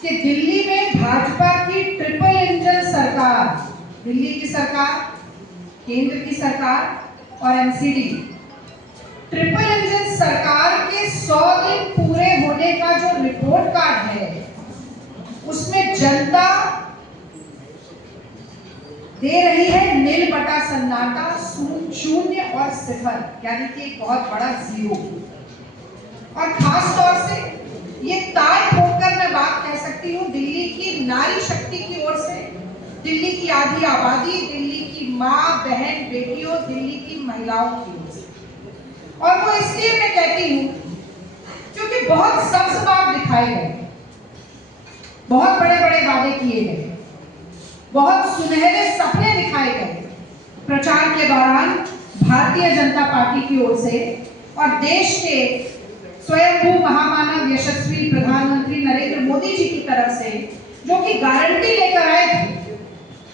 कि दिल्ली में भाजपा की ट्रिपल इंजन सरकार, दिल्ली की सरकार, केंद्र की सरकार और एनसीडी, ट्रिपल इंजन सरकार के 100 दिन पूरे होने का जो रिपोर्ट कार्ड है उसमें जनता दे रही है नील बटा सन्नाटा, शून्य और सिफर, यानी कि एक बहुत बड़ा जीरो। और खास तौर से ये ताल ठोककर मैं बात कह सकती हूँ दिल्ली की नारी शक्ति की ओर से, दिल्ली की आधी आबादी, दिल्ली की माँ बहन बेटियों, दिल्ली की महिलाओं की ओर से। और वो इसलिए मैं कहती हूँ क्योंकि बहुत सब्ज बाग दिखाए गए, बहुत बड़े बड़े वादे किए गए, बहुत सुनहरे सपने दिखाए गए प्रचार के दौरान भारतीय जनता पार्टी की ओर से और देश के स्वयंभू महामानव यशस्वी प्रधानमंत्री नरेंद्र मोदी जी की तरफ से, जो कि गारंटी लेकर आए थे।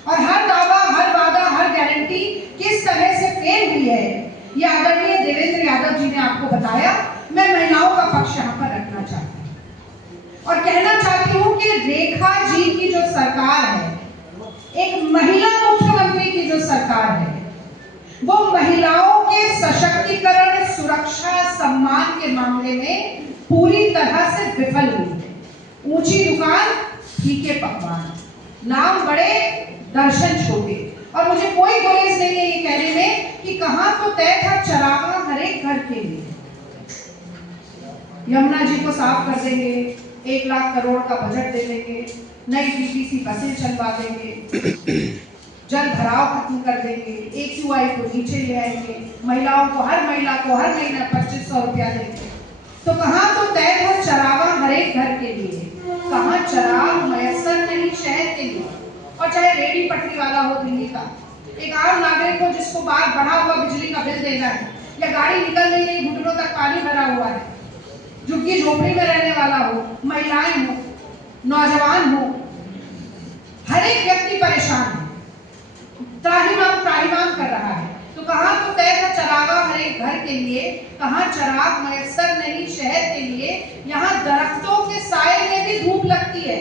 और हर दावा, हर वादा, हर गारंटी किस तरह से फेल हुई है ये आदरणीय देवेंद्र यादव जी ने आपको बताया। मैं महिलाओं का पक्ष यहाँ पर रखना चाहती हूँ और कहना चाहती हूँ कि रेखा जी की जो सरकार है, एक महिला मुख्यमंत्री की जो सरकार है, वो महिलाओं के सशक्तिकरण, सुरक्षा, सम्मान के मामले में पूरी तरह से विफल हुई है। ऊंची दुकान, फीके पकवान, नाम बड़े, दर्शन छोटे। और मुझे कोई गुरेज नहीं है ये कहने में कि कहां तो तय था चरागा हर एक घर के लिए। यमुना जी को साफ कर देंगे, 1 लाख करोड़ का बजट दे देंगे, नई डीटीसी बसें चलवा देंगे, जल भराव खत्म कर देंगे, AQI को नीचे ले आएंगे, महिलाओं को, हर महिला को हर महीना 2500 रुपया देंगे। तो कहाँ तो तय था चरागा हर एक घर के लिए, कहाँ चराग मयसर नहीं शहर के लिए। और चाहे रेडी पटरी वाला हो दिल्ली का, एक आम नागरिक हो जिसको बार बढ़ा हुआ बिजली का बिल देना है, या गाड़ी निकल नहीं रही, घुटनों तक पानी भरा हुआ है, झुग्गी झोपड़ी में रहने वाला हो, महिलाएं हो, नौजवान हो, हर एक व्यक्ति परेशान है, त्राहिमाम कर रहा है। तो कहाँ तो तय था चरागा हर एक घर के लिए, कहाँ चराग मयसर नहीं शहर के लिए। यहाँ दरख्तों के साए में भी धूप लगती है।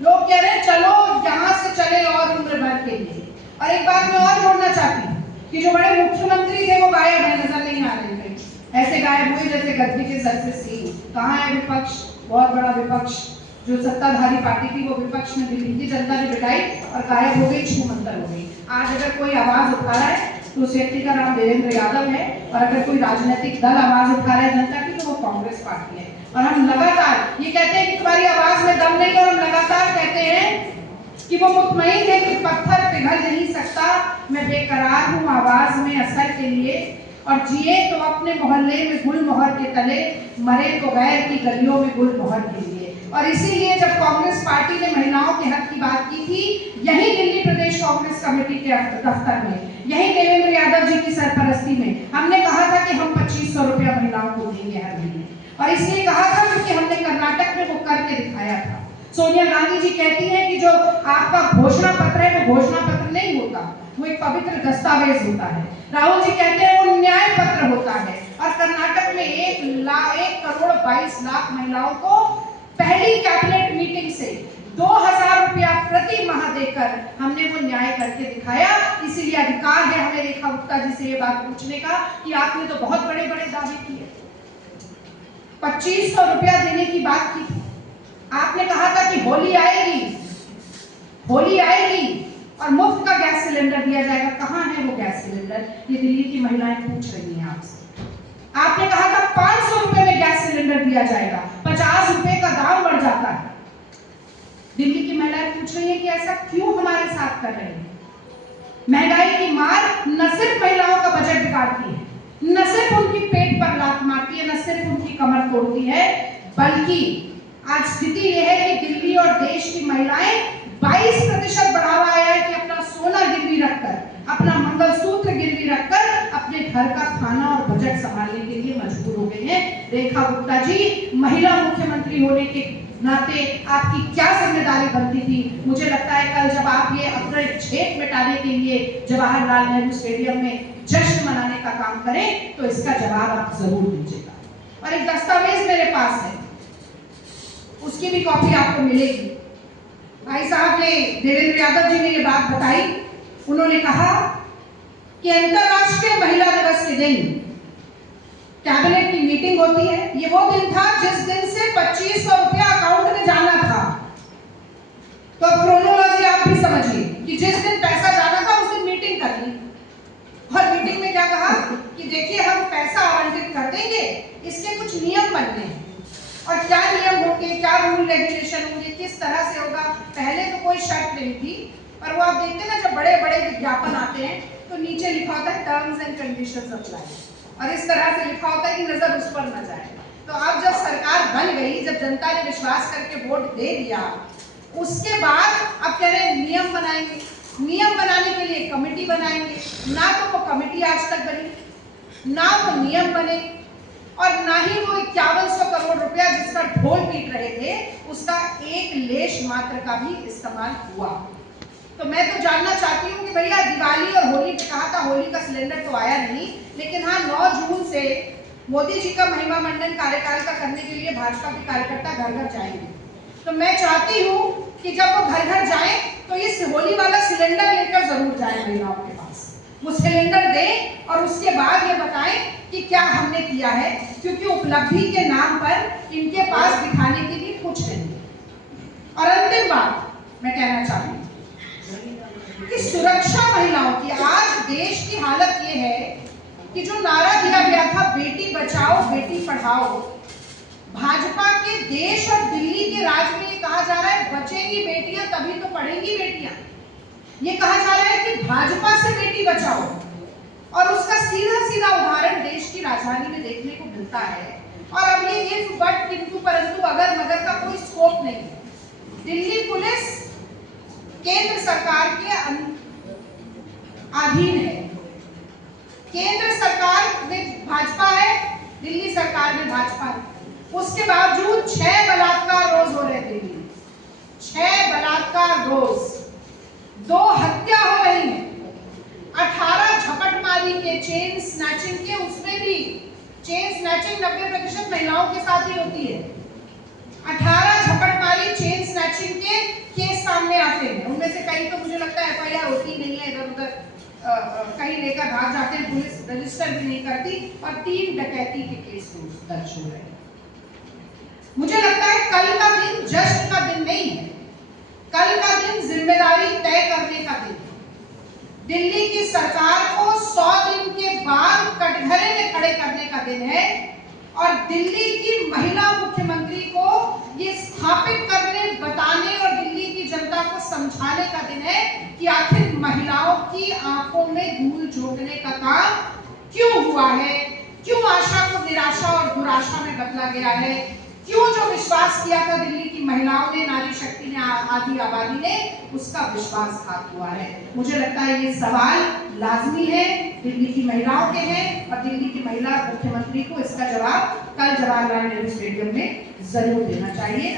लोग कह रहे हैं चलो यहाँ से चले और उम्र भर के लिए। और एक बात मैं और जोड़ना चाहती हूँ कि जो बड़े मुख्यमंत्री थे वो गायब है, नजर नहीं आ रहे थे, ऐसे गायब हुए जैसे गद्दी के सर से सींग। कहाँ है विपक्ष, बहुत बड़ा विपक्ष, जो सत्ताधारी पार्टी थी वो विपक्ष में दिल्ली की जनता ने बिठाई और गायब हो गई, छूमंतर हो गई। आज अगर कोई आवाज उठा रहा है तो उस व्यक्ति का नाम देवेंद्र यादव है, और अगर कोई राजनीतिक दल आवाज उठा रहा है जनता की तो वो कांग्रेस पार्टी है। और हम लगातार ये कहते हैं कि तुम्हारी आवाज में दम नहीं, और हम लगातार कहते हैं कि वो मुतमईन है कि पत्थर पिघल नहीं सकता, मैं बेकरार हूँ आवाज में असर के लिए, और जिए तो अपने मोहल्ले में गुलमोहर के तले, मरे तो गैर की गलियों में गुलमोहर के लिए। और इसीलिए जब कांग्रेस पार्टी ने महिलाओं के हक की बात की थी, यही दिल्ली प्रदेश कांग्रेस कमेटी के दफ्तर में, यही देवेंद्र यादव जी की सरपरस्ती में हमने कहा था कि हम 2500 रुपया महिलाओं को देंगे हर महीने। और इसलिए कहा था क्योंकि हमने कर्नाटक में वो करके दिखाया था। सोनिया गांधी जी कहती हैं कि जो आपका घोषणा पत्र है वो घोषणा पत्र नहीं होता, वो एक पवित्र दस्तावेज होता है। राहुल जी कहते हैं वो न्याय पत्र होता है। और कर्नाटक में 1,22,00,000 महिलाओं को पहली कैबिनेट मीटिंग से 2000 रुपया प्रति माह देकर हमने वो न्याय करके दिखाया। इसीलिए अधिकार है हमें रेखा गुप्ता जी से ये बात पूछने का कि आपने तो बहुत बड़े बड़े दावे किए, 2500 रुपया देने की बात की थी, आपने कहा था कि होली आएगी और मुफ्त का गैस सिलेंडर दिया जाएगा। कहां है वो गैस सिलेंडर, ये दिल्ली की महिलाएं पूछ रही हैं आपसे। आपने कहा था 500 रुपए में गैस सिलेंडर दिया जाएगा, 50 रुपए का दाम बढ़ जाता है। दिल्ली की महिलाएं पूछ रही हैं कि ऐसा क्यों हमारे साथ कर रहे हैं। महंगाई की मार न सिर्फ महिलाओं का बजट बिगाड़ती है, न सिर्फ उनकी पेट पर लात मारती है, न सिर्फ उनकी कमर तोड़ती है, बल्कि आज स्थिति यह है कि दिल्ली और देश की महिलाएं 22% बढ़ावा आया है कि अपना सोना गिरवी रखकर, अपना मंगलसूत्र गिरवी रखकर अपने घर का खाना और बजट संभालने के लिए मजबूर हो गए हैं। रेखा गुप्ता जी, महिला मुख्यमंत्री होने के नाते आपकी क्या जिम्मेदारी बनती थी। मुझे लगता है कल जब आप ये अपने छेद मिटाने के लिए जवाहरलाल नेहरू स्टेडियम में जश्न मनाने का काम करें तो इसका जवाब आप जरूर दीजिएगा। और एक दस्तावेज मेरे पास है, उसकी भी कॉपी आपको मिलेगी। भाई साहब ने, देवेंद्र यादव जी ने ये बात बताई। उन्होंने कहा कि अंतरराष्ट्रीय महिला दिवस के दिन कैबिनेट की मीटिंग होती है। ये वो दिन था जिस दिन से 2500 रुपया अकाउंट में जाना था। तो अब क्रोनोलॉजी आप भी समझिए कि जिस दिन पैसा जाना था उस दिन मीटिंग कर ली, और मीटिंग में क्या कहा कि देखिए हम पैसा आवंटित कर देंगे, इसके कुछ नियम बनने हैं, और क्या नियम होंगे, क्या रूल रेगुलेशन होंगे, किस तरह से होगा। पहले तो कोई शर्त नहीं थी, पर वो आप देखते ना जब बड़े बड़े विज्ञापन आते हैं तो नीचे लिखा होता है टर्म्स एंड कंडीशंस अप्लाई, और इस तरह से लिखा होता है कि नजर उस पर न जाए। तो अब जब सरकार बन गई, जब जनता ने विश्वास करके वोट दे दिया, उसके बाद अब कह रहे हैं नियम बनाएंगे। नियम बनाने के लिए कमेटी बनाएंगे। ना तो वो कमेटी आज तक बनी, ना वो नियम बने, और ना ही वो 5100 करोड़ रुपया जिसका ढोल पीट रहे थे उसका एक लेश मात्र का भी इस्तेमाल हुआ। तो मैं तो जानना चाहती हूँ कि भैया दिवाली और होली पे कहा था, होली का सिलेंडर तो आया नहीं, लेकिन हाँ 9 जून से मोदी जी का महिमा मंडन कार्यकाल का करने के लिए भाजपा के कार्यकर्ता घर घर जाएंगे। तो मैं चाहती हूँ कि जब वो घर घर जाएं तो इस होली वाला सिलेंडर लेकर जरूर जाएं महिलाओं के पास, वो सिलेंडर दें और उसके बाद ये बताएं कि क्या हमने किया है, क्योंकि उपलब्धि के नाम पर इनके पास दिखाने के लिए कुछ नहीं। और अंतिम बात मैं कहना चाहती हूँ कि सुरक्षा महिलाओं की, आज देश की हालत ये है कि जो नारा दिया गया था बेटी बचाओ बेटी पढ़ाओ, भाजपा के देश और दिल्ली के राज में ये कहा जा रहा है बचेंगी बेटियां तभी तो पढ़ेंगी बेटियां। ये कहा जा रहा है कि भाजपा से बेटी बचाओ, और उसका सीधा सीधा उदाहरण देश की राजधानी में देखने को मिलता है। और अब ये इफ बट किंतु परंतु अगर मगर का कोई स्कोप नहीं है। दिल्ली पुलिस केंद्र सरकार के अधीन है, केंद्र सरकार में भाजपा है, दिल्ली सरकार में भाजपा है, उसके बावजूद 6 बलात्कार रोज हो रहे थे, 6 बलात्कार रोज, 2 हत्या हो रही है, 18 झपटमारी के, चेन स्नैचिंग के, उसमें भी चेन स्नैचिंग 90% महिलाओं के साथ ही होती है। 18 झपटमारी चेन स्नैचिंग के केस सामने आते हैं, उनमें से कई तो मुझे लगता है FIR होती नहीं है, इधर उधर कहीं लेकर भाग जाते हैं, पुलिस रजिस्टर भी नहीं करती, और 3 डकैती के केस दर्ज हो रहे हैं। मुझे लगता है कल का दिन जश्न का दिन नहीं है, कल का दिन जिम्मेदारी तय करने का दिन है। दिल्ली की सरकार को 100 दिन के बाद कटघरे में खड़े करने का दिन है, और दिल्ली की महिला मुख्यमंत्री को ये स्थापित करने, बताने और दिल्ली की जनता को समझाने का दिन है कि आखिर महिलाओं की आंखों में धूल झोंकने का काम क्यों हुआ है, क्यों आशा को निराशा और दुराशा में बदला गया है, क्यों जो विश्वास किया था दिल्ली की महिलाओं ने, नारी शक्ति ने, आधी आबादी ने, उसका विश्वासघात हुआ है। मुझे लगता है ये सवाल लाजमी है, दिल्ली की महिलाओं के हैं, और दिल्ली की महिला मुख्यमंत्री को इसका जवाब कल जवाहरलाल नेहरू स्टेडियम में जरूर देना चाहिए।